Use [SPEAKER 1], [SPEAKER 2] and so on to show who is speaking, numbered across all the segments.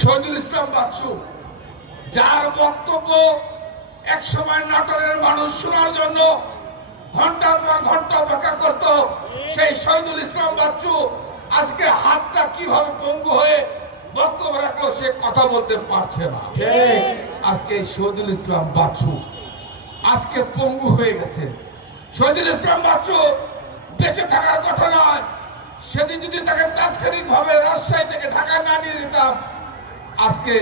[SPEAKER 1] শহীদুল ইসলাম বাচ্চু যার বক্তব্য এক সময় নাটোরের মানুষ শোনার জন্য ঘণ্টার পর ঘণ্টা অপেক্ষা করত সেই শহীদুল ইসলাম বাচ্চু আজকে হাতটা কীভাবে পঙ্গু হয়ে বক্তব্য রাখল সে কথা বলতে পারছে না। আজকে শহীদুল ইসলাম বাচ্চু আজকে পঙ্গু হয়ে গেছে। শহীদুল ইসলাম বাচ্চু বেঁচে থাকার কথা নয় সেদিন যদি তাকে তাৎক্ষণিক ভাবে রাজশাহী থেকে ঢাকায় না নিয়ে যেতাম আজকে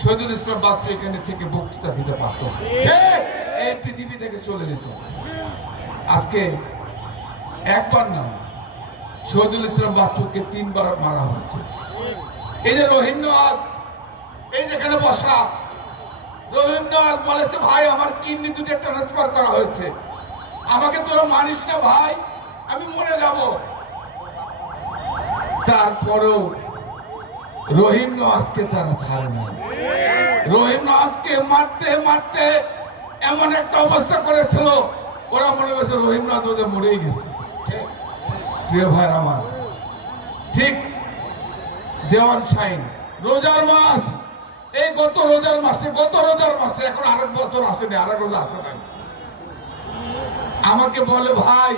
[SPEAKER 1] শহীদুল ইসলাম বাচ্চু এখানে থেকে বক্তৃতা দিতে পারত এই পৃথিবী থেকে চলে যেত। আজকে একবার না শহীদুল ইসলাম বাচ্চুকে তিনবার মারা হয়েছে। এই যে রহিম নওয়াজ এই যেখানে বসা রহিম নওয়াজ বলেছে ভাই আমার কিডনি দুটো ট্রান্সফার করা হয়েছে। আমাকে তোরা মানিস না ভাই আমি মরে যাব। তারপরেও রহিম নওয়াজকে তারা ছাড়ে না। রহিম নওয়াজকে মারতে মারতে এমন একটা অবস্থা করেছিল, ওরা মনে করছে রহিম নওয়াজ ওদের মরেই গেছে। প্রিয় ভাই আমার। ঠিক দেওয়ান সাইন রোজার মাস, এই গত রোজার মাসে, গত রোজার মাসে, এখন আরেক বছর আসেনি আরেক রোজা আসে নাই। আমাকে বলে, ভাই,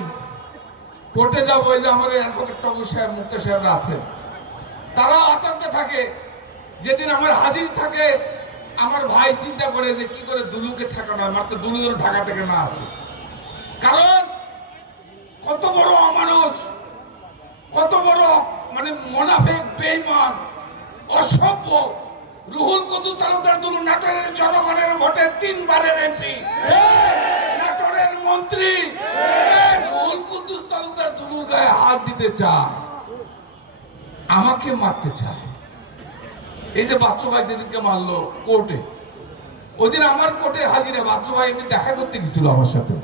[SPEAKER 1] কোর্টে যাব, এই যে আমাদের অ্যাডভোকেট টবু সাহেব, মুক্ত সাহেবরা তারা আতঙ্কে থাকে। যেদিন আমার হাজির থাকে আমার ভাই চিন্তা করে যে কি করে দুলুকে ঠেকানো আমার তো দুলু যেন ঢাকা থেকে না আসে। কারণ কত বড় অমানুষ কত বড় মানে মোনাফেক বেইমান অসভ্য রুহুল কদু তালুকদার দুলু নাটোরের জনগণের ভোটে তিনবারের এমপি। নাটোরের মন্ত্রী। রুহুল কুদ্দুস তালুকদার দুলুর গায়ে হাত দিতে চায়। আমাকে মারতে চায়। এই যে বাচ্চু ভাই যেদিনকে মারলো কোর্টে ওই দিন আমার কোর্টে হাজিরা, বাচ্চু ভাই এমনি দেখা করতে গেছিল আমার সাথে।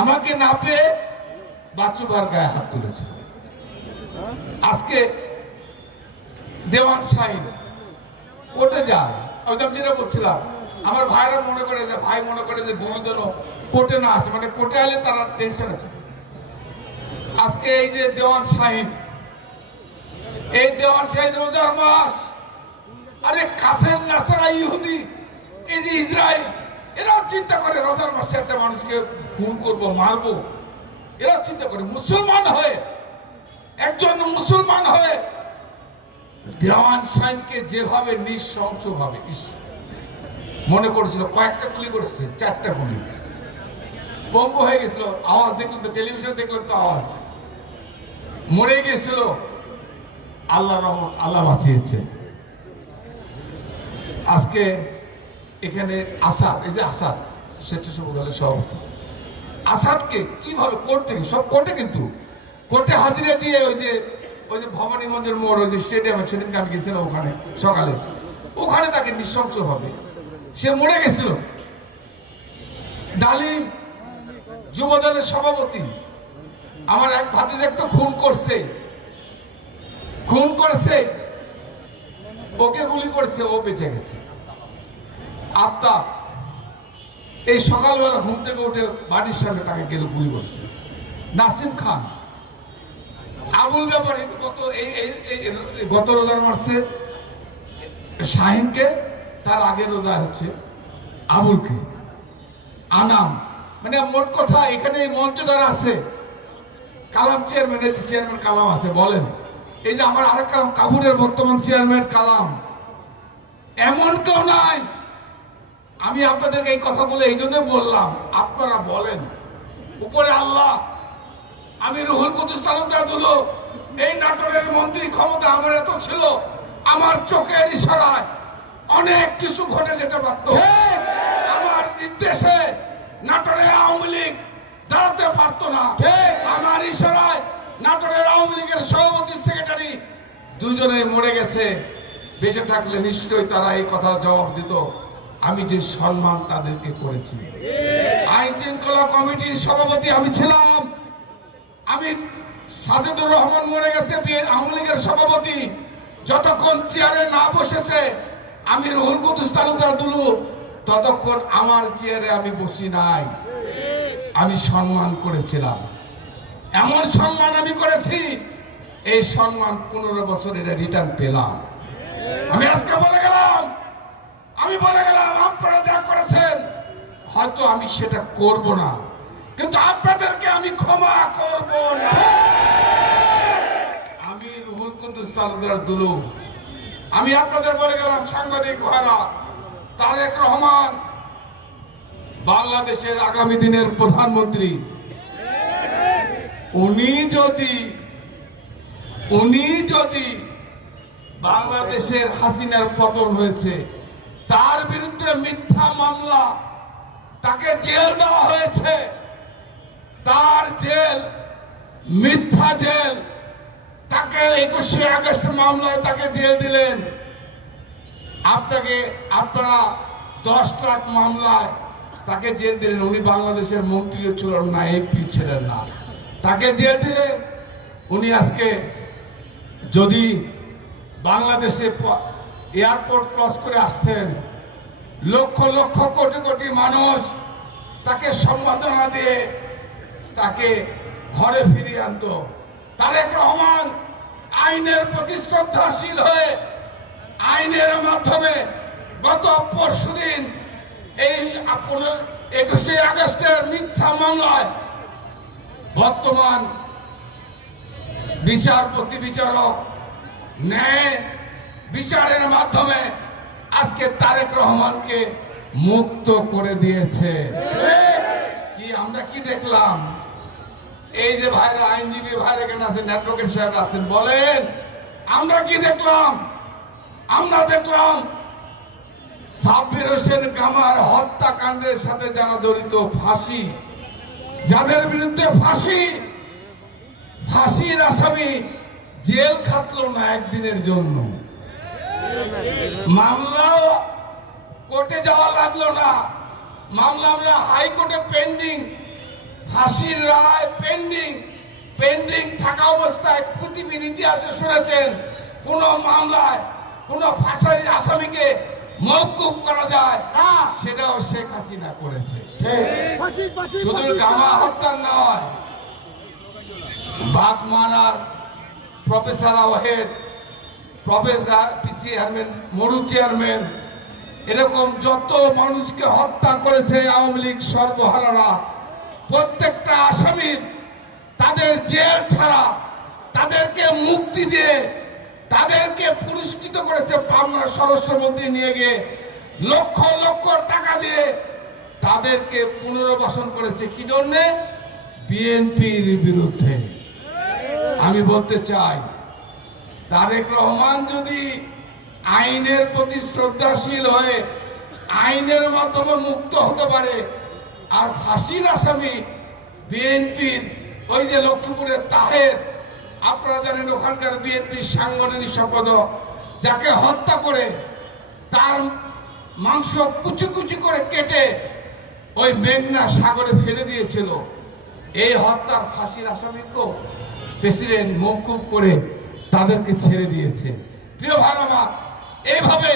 [SPEAKER 1] আমাকে না পেয়ে বাচ্চু গায়ে হাত তুলেছিল। আজকে দেওয়ান সাহিন কোর্টে যায়। আমি যেটা বলছিলাম, আমার ভাইরা মনে করে যে, ভাই মনে করে যে দুজন কোর্টে না আসে মানে কোর্টে আলে তারা টেনশনে থাকে। আজকে এই যে দেওয়ান সাহিন এই দেওয়ান সাহিন রোজার মাস। আরে কাফের, নাসারা, ইহুদি, এই যে ইসরায়েল, এরাও চিন্তা করে রোজার মাসে একটা মানুষকে খুন করব, মারবো। এরাও চিন্তা করে মুসলমান হয়ে, একজন মুসলমান হয়ে দেওয়ান সাইনকে যেভাবে নৃশংস ভাবে মনে করেছিল কয়েকটা গুলি করেছে, চারটা গুলি। পঙ্গু হয়ে গেছিল, আওয়াজ দেখলেন তো, টেলিভিশন দেখলেন তো আওয়াজ। মরে গিয়েছিল আল্লাহ রহমত আল্লাহ বাঁচিয়েছে। আজকে এখানে আসাদ, এই যে আসাদ স্বেচ্ছাসেবক সব আসাদকে কীভাবে কোর্ট সব কোর্টে কিন্তু, কোর্টে হাজিরা দিয়ে ওই যে ওই যে ভবানীগঞ্জের মোড়, ওই যে স্টেডিয়ামে সেদিনকে আমি গেছিলাম ওখানে সকালে। ওখানে তাকে নৃশংস হবে সে মরে গেছিল। ডালিম যুবদলের সভাপতি। আমার এক ভাতিজাক তো খুন করছে। খুন করছে, ওকে গুলি করছে, ও বেঁচে গেছে। আত্মা এই সকালবেলা ঘুম থেকে উঠে বাড়ির সামনে তাকে গেল, গুলি করছে। নাসিম খান, আবুল ব্যাপারে গত এই গত রোজার মারছে শাহিনকে, তার আগে রোজা হচ্ছে আবুলকে। আনাম মানে মোট কথা এখানে এই মঞ্চ যারা আছে, কালাম চেয়ারম্যান চেয়ারম্যান কালাম আছে, বলেন। এই যে আমার আরেক কালাম কাবুরের বর্তমান চেয়ারম্যান কালাম। এমন কেউ নাই। আমি আপনাদেরকে এই কথাগুলো এই জন্য বললাম আপনারা বলেন। উপরে আল্লাহ আমি রুহুল কুতুস এই নাটোরের মন্ত্রী ক্ষমতা আমার এত ছিল আমার চোখের ইশারায় অনেক কিছু ঘটে যেতে পারত। আমার নির্দেশে নাটোরের আওয়ামী লীগ দাঁড়াতে পারতো না। আমার ইশারায় নাটোরের আওয়ামী লীগের সভাপতি সেক্রেটারি দুজনে মরে গেছে, বেঁচে থাকলে নিশ্চয়ই তারা এই কথা জবাব দিত, আমি যে সম্মান তাদেরকে করেছি। আইন শৃঙ্খলা কমিটির সভাপতি আমি ছিলাম। আমি সাজেদুর রহমান মরে গেছে আওয়ামী লীগের সভাপতি। যতক্ষণ চেয়ারে না বসেছে, আমি রুহুল কুতুস ততক্ষণ আমার চেয়ারে আমি বসি নাই। আমি সম্মান করেছিলাম। এমন সম্মান আমি করেছি এই সম্মান পনেরো বছর এটা রিটার্ন পেলাম। আমি আজকে বলে গেলাম, আমি বলে গেলাম, আপনারা যা করেছেন, হয়তো আমি সেটা করব না। কিন্তু আপনাদেরকে আমি ক্ষমা করব না। আমি রুহুল কুদ্দুস তালুকদার দুলু আমি আপনাদের বলে গেলাম, সাংবাদিক ভাইরা, তারেক রহমান, বাংলাদেশের আগামী দিনের প্রধানমন্ত্রী, উনি যদি উনি যদি বাংলাদেশের হাসিনার পতন হয়েছে, তার বিরুদ্ধে মিথ্যা মামলা তাকে জেল দেওয়া হয়েছে, তার জেল, মিথ্যা জেল, তাকে একুশে আগস্ট মামলায় তাকে জেল দিলেন। আপনাকে, আপনারা দশ লাখ মামলায় তাকে জেল দিলেন। উনি বাংলাদেশের মন্ত্রীও ছিলেন না, এমপি ছিলেন না। তাকে জেল দিলেন। উনি আজকে যদি বাংলাদেশে এয়ারপোর্ট ক্রস করে আসতেন, লক্ষ লক্ষ কোটি কোটি মানুষ তাকে সম্বোধনা দিয়ে তাকে ঘরে ফিরিয়ে আনতো। তারেক রহমান আইনের প্রতি শ্রদ্ধাশীল হয়ে আইনের মাধ্যমে গত পরশুদিন এই আপনার একুশে আগস্টের মিথ্যা মামলায় বর্তমান বিচারপতি, বিচারক, ন্যায় বিচারের মাধ্যমে আজকে তারেক রহমানকে মুক্ত করে দিয়েছে। কি, আমরা কি দেখলাম? এই যে ভাইরা আইনজীবী, ভাইরা এখানে আছেন? অ্যাডভোকেট সাহেব আছেন, বলেন। আমরা কি দেখলাম? আমরা দেখলাম সাব্বির হোসেন কামার হত্যাকাণ্ডের সাথে যারা জড়িত ফাঁসি, যাদের বিরুদ্ধে ফাঁসি ফাঁসির আসামি জেল খাটলো না একদিনের জন্য। মামলাও কোর্টে যাওয়া লাগল না। মামলা আমরা হাইকোর্টে পেন্ডিং ফাঁসির রায় পেন্ডিং পেন্ডিং থাকা অবস্থায় পৃথিবীর ইতিহাসে শুনেছেন কোন মামলায় কোন ফাঁসারির আসামিকে মৌকুব করা যায় সেটাও শেখ হাসিনা করেছে। শুধু গামা হত্যা নয় বাদ মারার প্রফেসর আওয়াহেদ প্রফেসর চেয়ারম্যান, মরু চেয়ারম্যান, এরকম যত মানুষকে হত্যা করেছে আওয়ামী লীগ সর্বহারারা, প্রত্যেকটা আসামির তাদের জেল ছাড়া, তাদেরকে মুক্তি দিয়ে, তাদেরকে পুরস্কৃত করেছে পাবনা স্বরাষ্ট্রমন্ত্রী নিয়ে গিয়ে, লক্ষ লক্ষ টাকা দিয়ে তাদেরকে পুনর্বাসন করেছে। কি জন্যে? বিএনপির বিরুদ্ধে। বলতে চাই, তারেক রহমান যদি আইনের প্রতি শ্রদ্ধাশীল হয়ে আইনের মাধ্যমে মুক্ত হতে পারে, আর ফাঁসির আসামি বিএনপির ওই যে লক্ষ্মীপুরের তাহের, আপনারা জানেন ওখানকার বিএনপির সাংগঠনিক সম্পাদক, যাকে হত্যা করে তার মাংস কুচি কুচি করে কেটে ওই মেঘনা সাগরে ফেলে দিয়েছিল। এই হত্যার ফাঁসির আসামিকেও প্রেসিডেন্ট মৌকুব করে তাদেরকে ছেড়ে দিয়েছে। প্রিয় আমার এইভাবে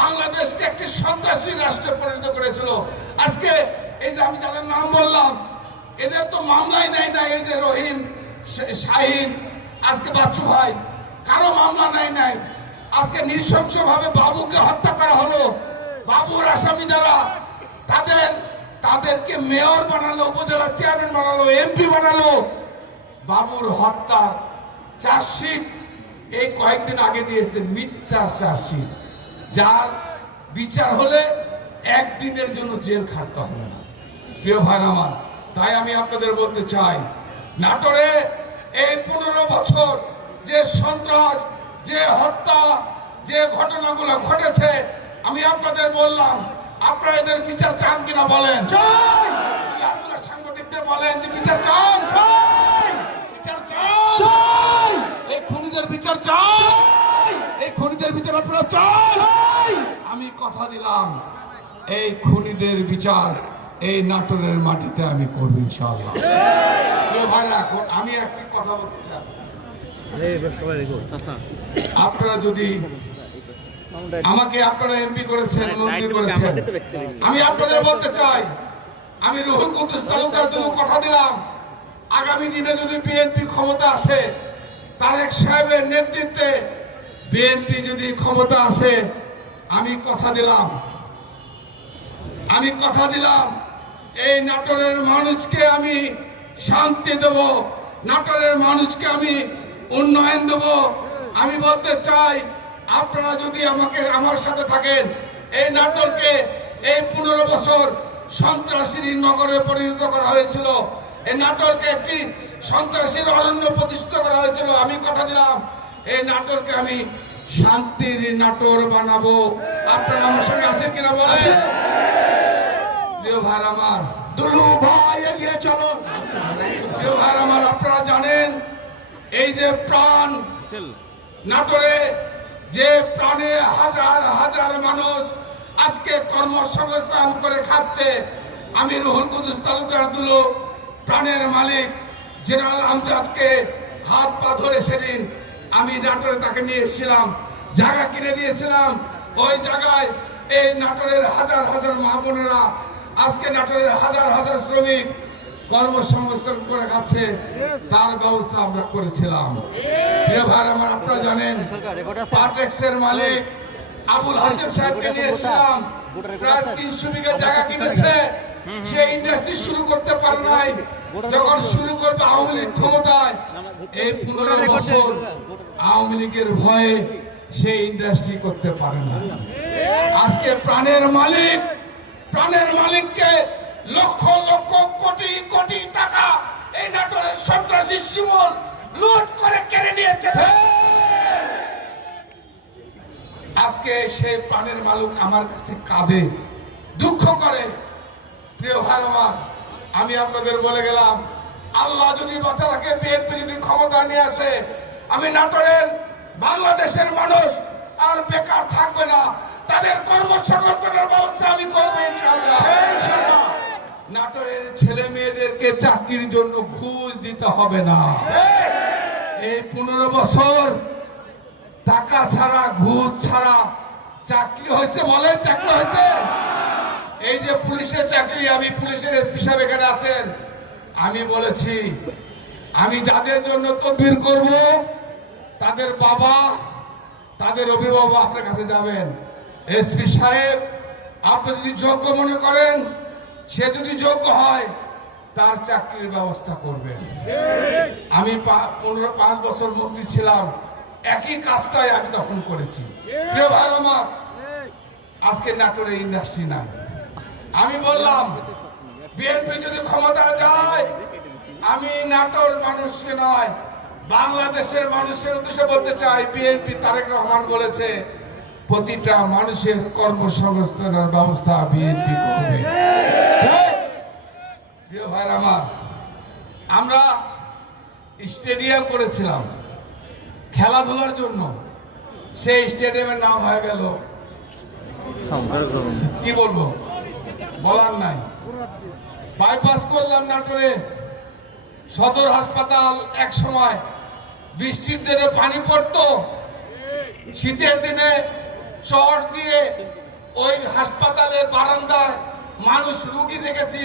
[SPEAKER 1] বাংলাদেশকে একটি সন্ত্রাসী রাষ্ট্রে পরিণত করেছিল। আজকে এই যে আমি যাদের নাম বললাম, এদের তো মামলাই নাই না এই যে রহিম শাহিন, আজকে বাচ্চু ভাই, কারও মামলা নাই নাই। আজকে নৃশংসভাবে বাবুকে হত্যা করা হলো। বাবুর আসামি যারা, তাদের, তাদেরকে মেয়র বানালো, উপজেলা চেয়ারম্যান বানালো এমপি বানালো। বাবুর হত্যার চার্জশিট এই কয়েকদিন আগে দিয়েছে মিথ্যা চার্জশিট যার বিচার হলে একদিনের জন্য জেল খাটতে হবে না। প্রিয় ভাই আমার তাই আমি আপনাদের বলতে চাই নাটোরে এই পনেরো বছর যে সন্ত্রাস যে হত্যা যে ঘটনাগুলো ঘটেছে আমি আপনাদের বললাম আপনারা এদের বিচার চান কিনা বলেন? আপনারা সাংবাদিকদের বলেন যে বিচার চান! এই খুনিদের বিচার চাই। এই খুনিদের বিচার আপনারা চাই। আমি কথা দিলাম এই খুনিদের বিচার এই নাটোরের মাটিতে আমি করব ইনশাআল্লাহ। আমি একটি কথা বলতে চাই। আপনারা যদি আমাকে আপনারা এমপি করেছেন মন্ত্রী করেছেন আমি আপনাদের বলতে চাই আমি রুহুল কুদ্দুস তালুকদার জন্য কথা দিলাম। আগামী দিনে যদি বিএনপি ক্ষমতা আসে, তারেক সাহেবের নেতৃত্বে বিএনপি যদি ক্ষমতা আসে, আমি কথা দিলাম। আমি কথা দিলাম, এই নাটোরের মানুষকে আমি শান্তি দেব, নাটোরের মানুষকে আমি উন্নয়ন দেব। আমি বলতে চাই, আপনারা যদি আমাকে, আমার সাথে থাকেন, এই নাটোরকে এই পনেরো বছর সন্ত্রাসীর নগরে পরিণত করা হয়েছিল। এই নাটোরকে একটি সন্ত্রাসীর অরণ্য প্রতিষ্ঠিত করা হয়েছিল। আমি কথা দিলাম এই নাটোরকে আমি শান্তির নাটোর বানাবো। আপনারা আমার সঙ্গে আছেন কিনা বলেন? প্রিয় ভাই আমার
[SPEAKER 2] দুলু ভাই এগিয়ে চলো।
[SPEAKER 1] প্রিয় ভাই আমার আপনারা জানেন এই যে প্রাণ নাটোরে যে প্রাণে হাজার হাজার মানুষ আজকে কর্মসংস্থান করে খাচ্ছে আমি রুহুল কুদুস তালুকদার দুলো। প্রাণের মালিক জেনারেল আমজাদকে হাত পা ধরে সেদিন আমি নাটোরে তাকে নিয়ে এসেছিলাম, জায়গা কিনে দিয়েছিলাম। ওই জায়গায় এই নাটোরের হাজার হাজার মা বোনেরা, আজকে নাটোরের হাজার হাজার শ্রমিক কর্মসংস্থান করে খাচ্ছে, তার ব্যবস্থা আমরা করেছিলাম। ভাই আমার আপনারা জানেন, পাটেক্সের মালিক আবুল হাসিম সাহেবকে নিয়ে এসেছিলাম, প্রায় তিনশো বিঘা জায়গা কিনেছে। সে ইন্ডাস্ট্রি শুরু করতে পারে নাই। যখন শুরু করবে আওয়ামী লীগ ক্ষমতায়, এই পনেরো বছর আওয়ামী লীগের ভয়ে সেই ইন্ডাস্ট্রি করতে পারে না। আজকে প্রাণের মালিক, প্রাণের মালিককে লক্ষ লক্ষ কোটি কোটি টাকা এই নাটোরের সন্ত্রাসী শিমল লুট করে কেড়ে নিয়েছে। আজকে সেই প্রাণের মালিক আমার কাছে কাঁদে, দুঃখ করে। প্রিয় ভাই আমার আমি আপনাদের বলে গেলাম, আল্লাহ যদি বাঁচা রাখে বিএনপি যদি ক্ষমতা নিয়ে আসে, আমি নাটোরের বাংলাদেশের মানুষ আর বেকার থাকবে না। তাদের কর্মসংস্থানের ব্যবস্থা আমি করব নাটোরের ছেলে মেয়েদেরকে চাকরির জন্য ঘুষ দিতে হবে না। এই পনেরো বছর টাকা ছাড়া, ঘুষ ছাড়া চাকরি হয়েছে বলে? চাকরি হয়েছে? এই যে পুলিশের চাকরি, আমি পুলিশের এসপি সাহেব এখানে আছেন। আমি বলেছি, আমি যাদের জন্য তদবির করব, তাদের বাবা, তাদের অভিভাবক আপনার কাছে যাবেন। এসপি সাহেব, আপনি যদি যোগ্য মনে করেন, সে যদি যোগ্য হয়, তার চাকরির ব্যবস্থা করবেন। আমি পনেরো, পাঁচ বছর মন্ত্রী ছিলাম। একই কাজটাই আমি তখন করেছি। আজকে নাটোরে ইন্ডাস্ট্রি নাই। আমি বললাম বিএনপি যদি ক্ষমতা যায় আমি নাটোর মানুষকে নয় বাংলাদেশের মানুষের উদ্দেশ্যে বলতে চাই বিএনপি তারেক রহমান বলেছে প্রতিটা মানুষের কর্মসংস্থানের ব্যবস্থা বিএনপি করবে। প্রিয় ভাই আমার আমরা স্টেডিয়াম করেছিলাম খেলাধুলার জন্য। সেই স্টেডিয়ামের নাম হয়ে গেল কি বলব? বলার নাই। বাইপাস করলাম নাটোরে। সদর হাসপাতাল এক সময় বৃষ্টির দিনে পানি পড়তো। শীতের দিনে চট দিয়ে ওই হাসপাতালের বারান্দায় মানুষ রুগী দেখেছি,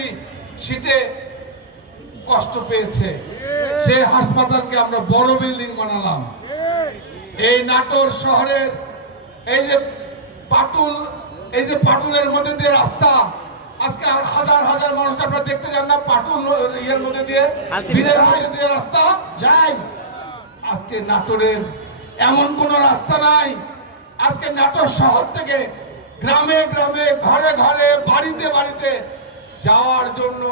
[SPEAKER 1] শীতে কষ্ট পেয়েছে। সেই হাসপাতালকে আমরা বড় বিল্ডিং বানালাম। এই নাটোর শহরের এই যে পাটুল, এই যে পাটুলের মধ্যে দিয়ে রাস্তা আজকে হাজার হাজার মানুষ আপনারা দেখতে যান না পাটুল ইয়ের মধ্যে দিয়ে বীরের মধ্যে দিয়ে রাস্তা।
[SPEAKER 2] যাই।
[SPEAKER 1] আজকে নাটোরের এমন কোন রাস্তা নাই। আজকে নাটোর শহর থেকে গ্রামে গ্রামে ঘরে ঘরে বাড়িতে বাড়িতে যাওয়ার জন্য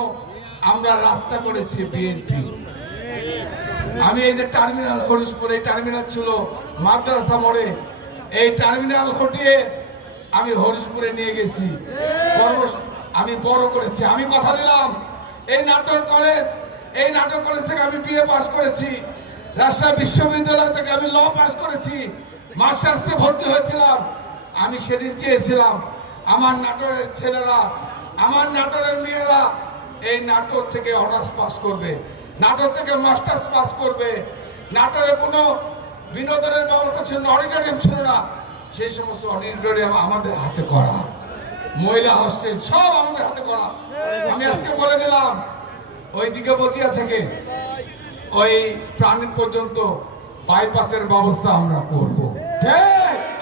[SPEAKER 1] আমরা রাস্তা করেছি বিএনপি আমি এই যে টার্মিনাল হরিশপুর এই টার্মিনাল ছিল মাদ্রাসা মোড়ে। এই টার্মিনাল হটিয়ে আমি হরিশপুরে নিয়ে গেছি। আমি বড় করেছি, আমি কথা দিলাম। এই নাটোর কলেজ এই নাটক কলেজ থেকে আমি বিএ পাস করেছি। রাজশাহী বিশ্ববিদ্যালয় থেকে আমি ল পাস করেছি। মাস্টার্সে ভর্তি হয়েছিলাম। আমি সেদিন চেয়েছিলাম, আমার নাটোরের ছেলেরা, আমার নাটোরের মেয়েরা এই নাটক থেকে অনার্স পাস করবে। নাটক থেকে মাস্টার্স পাস করবে। নাটোরে কোনো বিনোদনের ব্যবস্থা ছিল না অডিটোরিয়াম ছিল না। সেই সমস্ত অডিটোরিয়াম আমাদের হাতে করা। মহিলা হস্টেল সব আমাদের হাতে করা। আমি আজকে বলে দিলাম ওই বতিয়া থেকে ওই প্রাণী পর্যন্ত বাইপাসের ব্যবস্থা আমরা করব।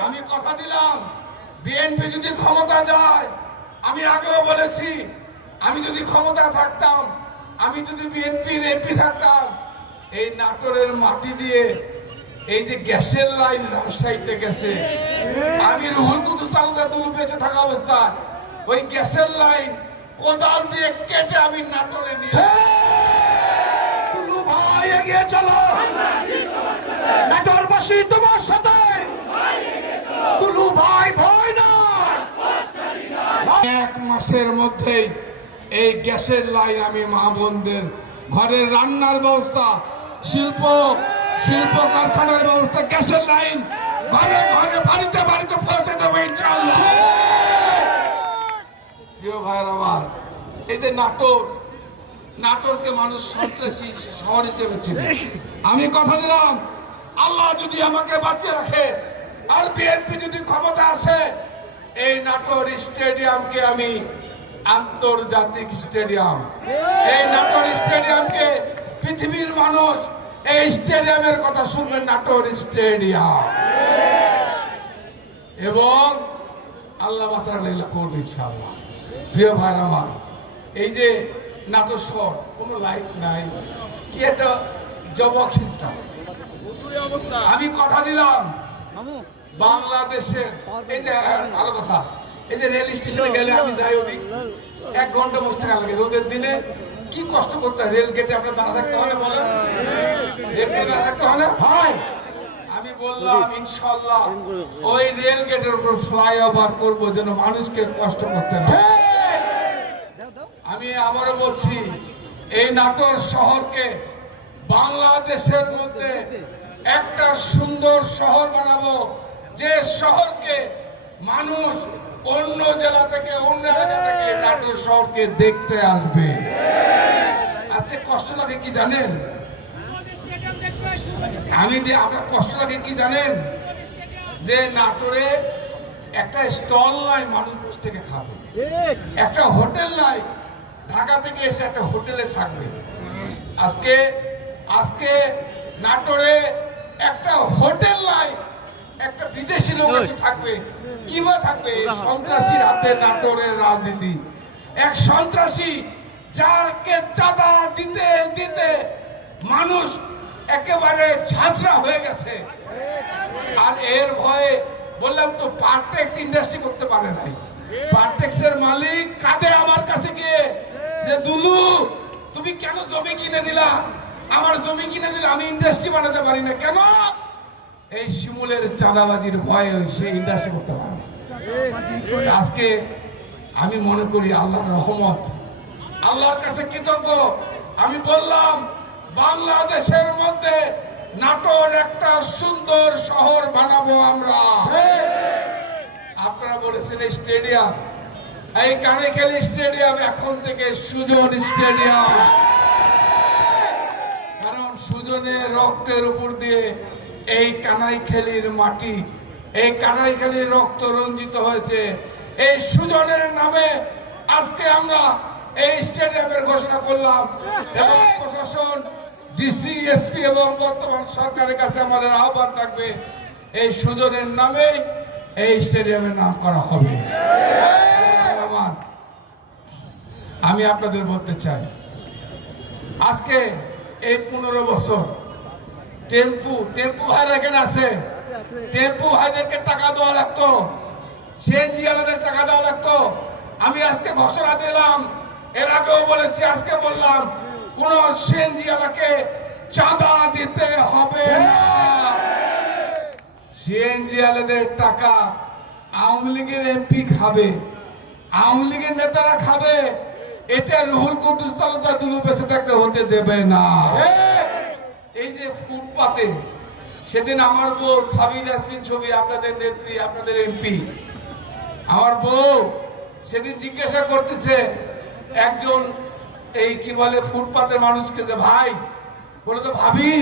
[SPEAKER 1] আমি কথা দিলাম বিএনপি যদি ক্ষমতা যায় আমি আগেও বলেছি আমি যদি ক্ষমতা থাকতাম আমি যদি বিএনপির এমপি থাকতাম এই নাটোরের মাটি দিয়ে এই যে গ্যাসের লাইন রাজশাহীতে গেছে আমি রুহুল কুতুস তালুকা দুলু বেঁচে থাকা অবস্থায়। ওই গ্যাসের লাইন কোদাল দিয়ে কেটে আমি নাটোরে নিয়ে
[SPEAKER 2] ভাই এগিয়ে চলো। নাটোরবাসী তোমার সাথে। দুলু ভাই ভয় না
[SPEAKER 1] এক মাসের মধ্যেই এই গ্যাসের লাইন আমি মা বোনদের ঘরের রান্নার ব্যবস্থা শিল্প শিল্প কারখানার ব্যবস্থা গ্যাসের লাইন ঘরে ঘরে বাড়িতে বাড়িতে পৌঁছে আমার নাটোর, নাটোরকে মানুষ শহর হিসেবে আমি কথা দিলাম, আল্লাহ যদি আমাকে বাঁচিয়ে রাখে, আর বিএনপি যদি ক্ষমতা আসে, এই নাটোর স্টেডিয়ামকে আমি আন্তর্জাতিক স্টেডিয়াম। এই নাটোর স্টেডিয়ামকে পৃথিবীর মানুষ এই স্টেডিয়ামের কথা শুনবেন নাটোর স্টেডিয়াম। এবং আল্লাহ বাঁচার লীলা করবে ইনশাআল্লাহ। প্রিয় ভাই আমার এই যে নাটোর শহর কোনো লাইট নাই। কি একটা জবক সিস্টেম। আমি কথা দিলাম। বাংলাদেশের এই যে আহ, ভালো কথা। এই যে রেল স্টেশনে গেলে আমি যাই ওদিক। এক ঘণ্টা বসতে লাগে। রোদের দিনে কি কষ্ট করতে হয়? রেল গেটে আপনার দাঁড়া থাকতে হয় না বলেন? রেল গেটে দাঁড়া থাকতে হয় না? হয় আমি বললাম ইনশাল্লাহ ওই রেল গেটের উপর ফ্লাইওভার করব যেন মানুষকে কষ্ট করতে না আমি আবারও বলছি এই নাটোর শহরকে বাংলাদেশের মধ্যে একটা সুন্দর শহর বানাবো। যে শহরকে মানুষ অন্য জেলা থেকে, অন্য এলাকা থেকে নাটোর শহরকে দেখতে আসবে। আজকে কষ্ট লাগে কি জানেন? আমি যে আমরা কষ্ট লাগে কি জানেন? যে নাটোরে একটা স্টল নাই মানুষ বসে থেকে খাবে। একটা হোটেল নাই, ঢাকা থেকে এসে একটা হোটেলে থাকবে। আজকে আজকে নাটোরে একটা হোটেল নাই একটা বিদেশি লোক এসে থাকবে। কীভাবে থাকবে? সন্ত্রাসীর হাতে নাটোরের রাজনীতি। এক সন্ত্রাসী যারকে চাঁদা দিতে দিতে মানুষ একেবারে ঝাঁঝরা হয়ে গেছে। আর এর ভয়ে বললাম তো পার্টেক্স ইন্ডাস্ট্রি করতে পারে নাই। পার্টেক্সের মালিক কাঁদে আমার কাছে গিয়ে যে দুলু তুমি কেন জমি কিনে দিলা? আমার জমি কিনে দিলে আমি ইন্ডাস্ট্রি বানাতে পারি না। কেন? এই শিমুলের চাঁদাবাজির ভয়ে সে ইন্ডাস্ট্রি করতে পারে আজকে আমি মনে করি আল্লাহর রহমত, আল্লাহর কাছে কৃতজ্ঞ। আমি বললাম, বাংলাদেশের মধ্যে নাটোর একটা সুন্দর শহর বানাবো আমরা। আপনারা বলেছেন এই স্টেডিয়াম, এই কানেখালি স্টেডিয়াম এখন থেকে সুজন স্টেডিয়াম। কারণ সুজনের রক্তের উপর দিয়ে এই কানাইখালির মাটি, এই কানাইখালির রক্ত রঞ্জিত হয়েছে। এই সুজনের নামে আজকে আমরা এই স্টেডিয়ামের ঘোষণা করলাম। এবং প্রশাসন, ডিসি, এসপি এবং বর্তমান সরকারের কাছে আমাদের আহ্বান থাকবে, এই সুজনের নামে এই স্টেডিয়ামের নাম করা হবে। আমি আপনাদের বলতে চাই, আজকে এই পনেরো বছর টেম্পু টেম্পু ভাইরা এখানে আছে টেম্পু ভাইদেরকে টাকা দেওয়া লাগতো। সিএনজি আলাদের টাকা দেওয়া লাগতো। আমি আজকে ঘোষণা দিলাম। এর আগেও বলেছি, আজকে বললাম, কোন সিএনজি আলাকে চাঁদা দিতে হবে সিএনজি আলাদের টাকা আওয়ামী লীগের এমপি খাবে, আওয়ামী লীগের নেতারা খাবে। এটা রুহুল কুদ্দুস তালুকদার দুলু বেঁচে থাকতে হতে দেবে না। এই যে ফুটপাতে, সেদিন আমার বউ সাবির ইয়াসমিন ছবি, আপনাদের নেত্রী, আপনাদের এমপি। আমার বউ সেদিন জিজ্ঞাসা করতেছে, একজন এই কি বলে ফুটপাতের মানুষকে যে, ভাই, বলে তো ভাবি,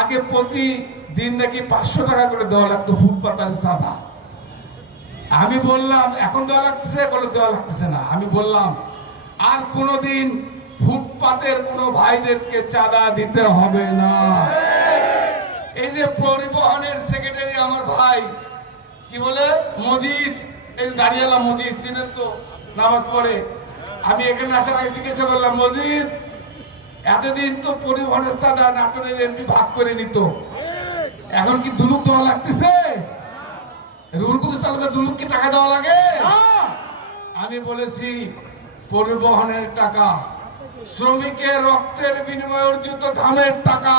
[SPEAKER 1] আগে প্রতি দিন নাকি পাঁচশো টাকা করে দেওয়া লাগতো ফুটপাতের সাদা আমি বললাম, এখন দেওয়া লাগতেছে? বলে, দেওয়া লাগতেছে না। আমি বললাম, আর কোনোদিন ফুটপাতের কোনো ভাইদেরকে চাঁদা দিতে হবে না। এই যে পরিবহনের সেক্রেটারি আমার ভাই কি বলে? মজিদ। এই দাঁড়িয়েলাম মজিদ চিনেন তো? নামাজ পড়ে। আমি এখানে আসার আগে জিজ্ঞাসা করলাম মজিদ এতদিন তো পরিবহনের সাদা নাটোরের এমপি ভাগ করে নিত। এখন কি দুলুক দেওয়া লাগতেছে? রুল কুতু চালাতে দুলুক কি টাকা দেওয়া লাগে? আমি বলেছি পরিবহনের টাকা। শ্রমিকের রক্তের বিনিময়ে অর্জিত ধানের টাকা,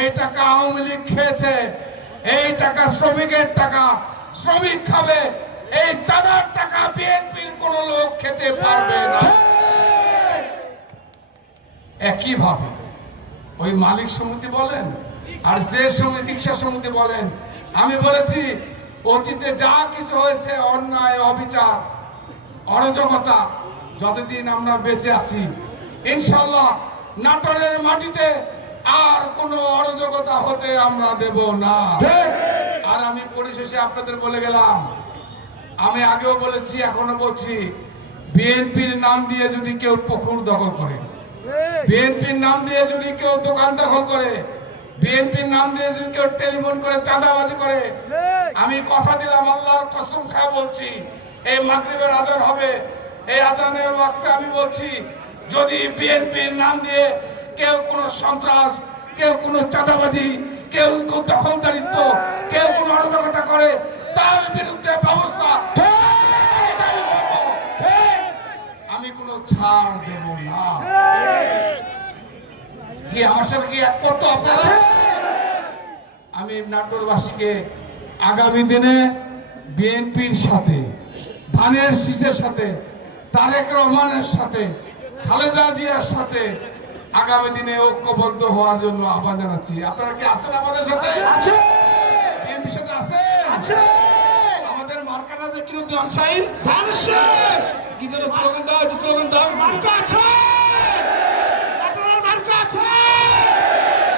[SPEAKER 1] এই টাকা আওয়ামী লীগ খেয়েছে, এই টাকা শ্রমিকের টাকা। শ্রমিক খাবে, এই চাঁদার টাকা বিএনপির কোন লোক খেতে পারবে না। একইভাবে ওই মালিক সমিতি বলেন আর যে সমিতি, রিক্সা সমিতি বলেন, আমি বলেছি, অতীতে যা কিছু হয়েছে অন্যায়, অবিচার, অরাজকতা, যতদিন আমরা বেঁচে আছি ইনশাল্লাহ নাটোরের মাটিতে আর কোনো অরাজকতা হতে আমরা দেব না। আর আমি পরিশেষে আপনাদের বলে গেলাম আমি আগেও বলেছি এখনও বলছি বিএনপির নাম দিয়ে যদি কেউ পুকুর দখল করে বিএনপির নাম দিয়ে যদি কেউ দোকান দখল করে বিএনপির নাম দিয়ে যদি কেউ টেলিফোন করে চাঁদাবাজি করে আমি কথা দিলাম আল্লাহর কসম খায় বলছি এই মাগরিবের আজান হবে এই আজানের ওয়াক্তে আমি বলছি যদি বিএনপির নাম দিয়ে কেউ কোনো সন্ত্রাস, কেউ কোনো চাঁদাবাজি, কেউ দখলদারিত্ব, কেউ কোনো অরাজকতা করে, তার বিরুদ্ধে ব্যবস্থা আমি কোনো ছাড় দেব না। কি আমার সাথে কি একমত তো আপনারা? আমি নাটোরবাসীকে আগামী দিনে বিএনপির সাথে, ধানের শীষের সাথে, তারেক রহমানের সাথে খালেদা জিয়ার সাথে আগামী দিনে ঐক্যবদ্ধ হওয়ার জন্য আহ্বান জানাচ্ছি। আপনারা কি আছেন আমাদের সাথে?
[SPEAKER 2] আছে।
[SPEAKER 1] বিএনপির সাথে আছে?
[SPEAKER 2] আছে।
[SPEAKER 1] আমাদের মার্কাটা যে কিলো ধান সাইল কি যেন স্লোগান দাও একটু স্লোগান দাও
[SPEAKER 2] মার্কা আছে। নাটোরের মার্কা আছে।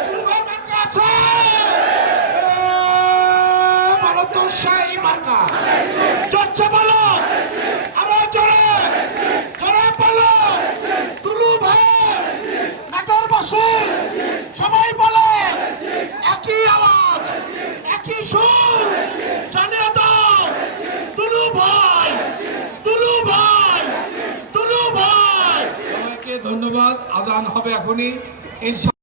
[SPEAKER 2] দুলুভাইয়ের মার্কা আছে। এ, ভারত শাহী মার্কা। চর্চা বলো আরও জোরে জোরে বলো দুলু ভাই নাটোর বাসী সবাই বলে, একই আওয়াজ, একই সুর। তুলু ভাই তুলু ভাই তুলু ভাই।
[SPEAKER 1] ধন্যবাদ, আজান হবে এখনই।